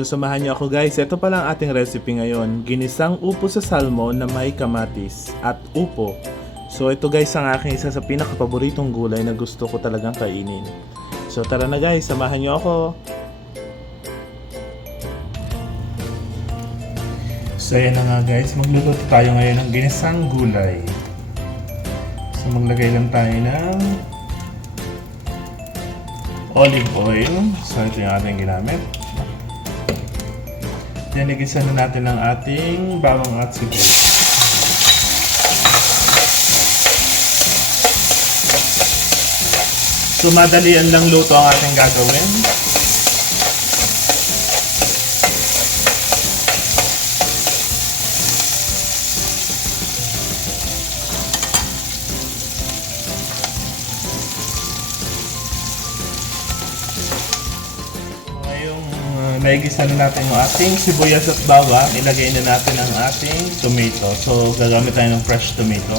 Susamahan niyo ako guys, ito pala ang ating recipe ngayon. Ginisang upo sa salmon na may kamatis at upo. So ito guys ang aking isa sa pinakapaboritong gulay na gusto ko talagang kainin. So tara na guys, samahan niyo ako. So yan na nga guys, magluluto tayo ngayon ng ginisang gulay. So maglagay lang tayo ng olive oil. So ito yung ating ginamit. Yan, igisa na natin ang ating bawang at sibuyas. So madalian lang luto ang ating gagawin. Naigisa na natin yung ating sibuyas at bawang, ilagay na natin ang ating tomato. So gagamit tayo ng fresh tomato.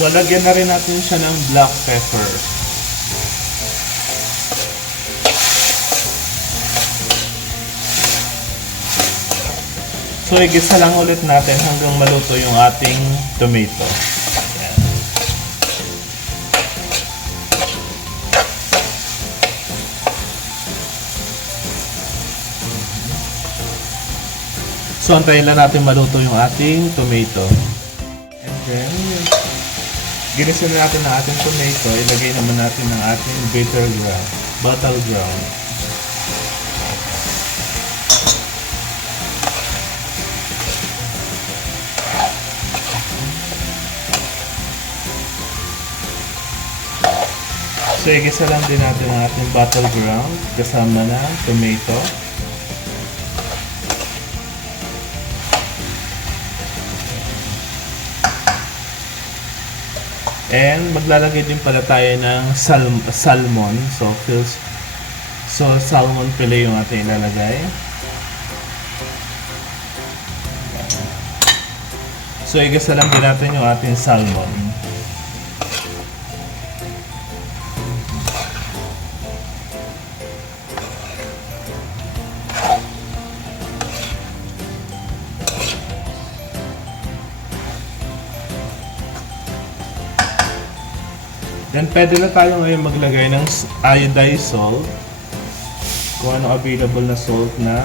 So lagyan na rin natin siya ng black pepper. So, igisa lang ulit natin hanggang maluto yung ating tomato. So, antayin lang natin maluto yung ating tomato. And then, ginisa na natin ang ating tomato. Ilagay naman natin ang ating bitter ground, bottle ground. So, igisa lang din natin ang ating battleground kasama na tomato. And maglalagay din pala tayo ng sal- salmon. So, feels, so salmon fillet yung ating ilalagay. So, lang din natin yung ating salmon. Then pwede na tayo ngayon maglagay ng iodized salt. Kung ano available na salt na.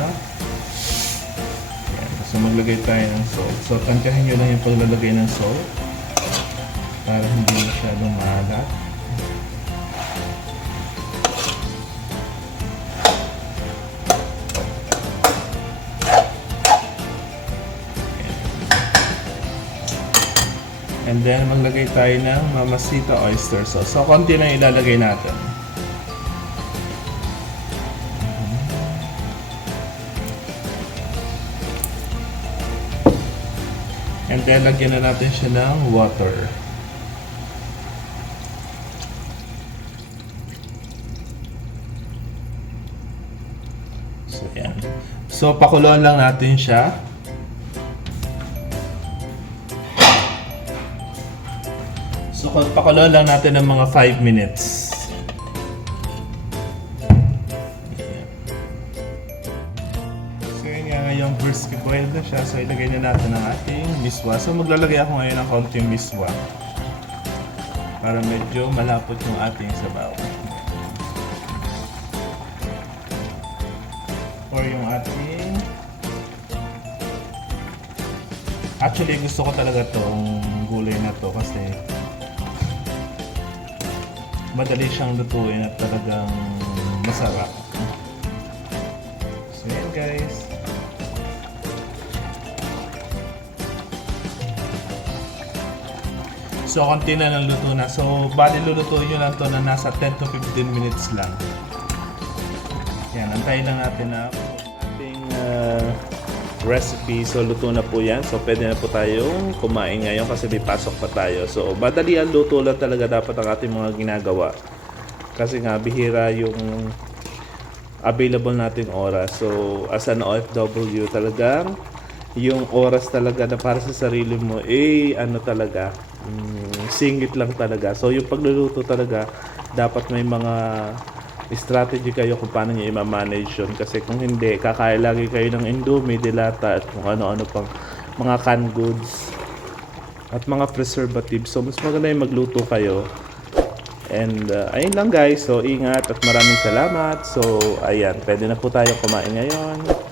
Yan. So maglagay tayo ng salt. So tantiyahin nyo lang yung paglalagay ng salt. Para hindi masyadong maalat. And then, maglagay tayo ng Mamacita Oyster Sauce. So, konti lang ilalagay natin. And then, lagyan na natin siya ng water. So, yan. So, pakuluan lang natin siya. So, pakuluan lang natin ng mga 5 minutes. So, yun nga ngayong brisket boiled na siya. So, ilagay na natin ang ating miswa. So, maglalagay ako ngayon ng konting miswa. Para medyo malapot yung ating sabaw. Or yung ating... Actually, gusto ko talaga tong gulay na to kasi madali siyang lutuin at talagang masarap. So yan guys. So konti na ng luto na. So bali lulutuin nyo lang to na nasa 10 to 15 minutes lang. Yan, antayin lang natin na ating uh, recipe. So, luto na po yan. So, pwede na po tayong kumain ngayon kasi may pasok pa tayo. So, madali ang luto lang talaga dapat ang ating mga ginagawa. Kasi nga, bihira yung available nating oras. So, as an OFW, talagang yung oras talaga na para sa sarili mo, eh, ano talaga, mm, singit lang talaga. So, yung pagluluto talaga, dapat may mga strategy kayo kung paano nyo i-manage yun. Kasi kung hindi, kakain lagi kayo ng indomie, dilata, at kung ano-ano pang mga canned goods at mga preservatives. So, mas maganda yung magluto kayo. And uh, ayun lang guys. So, ingat at maraming salamat. So, ayan. Pwede na po tayong kumain ngayon.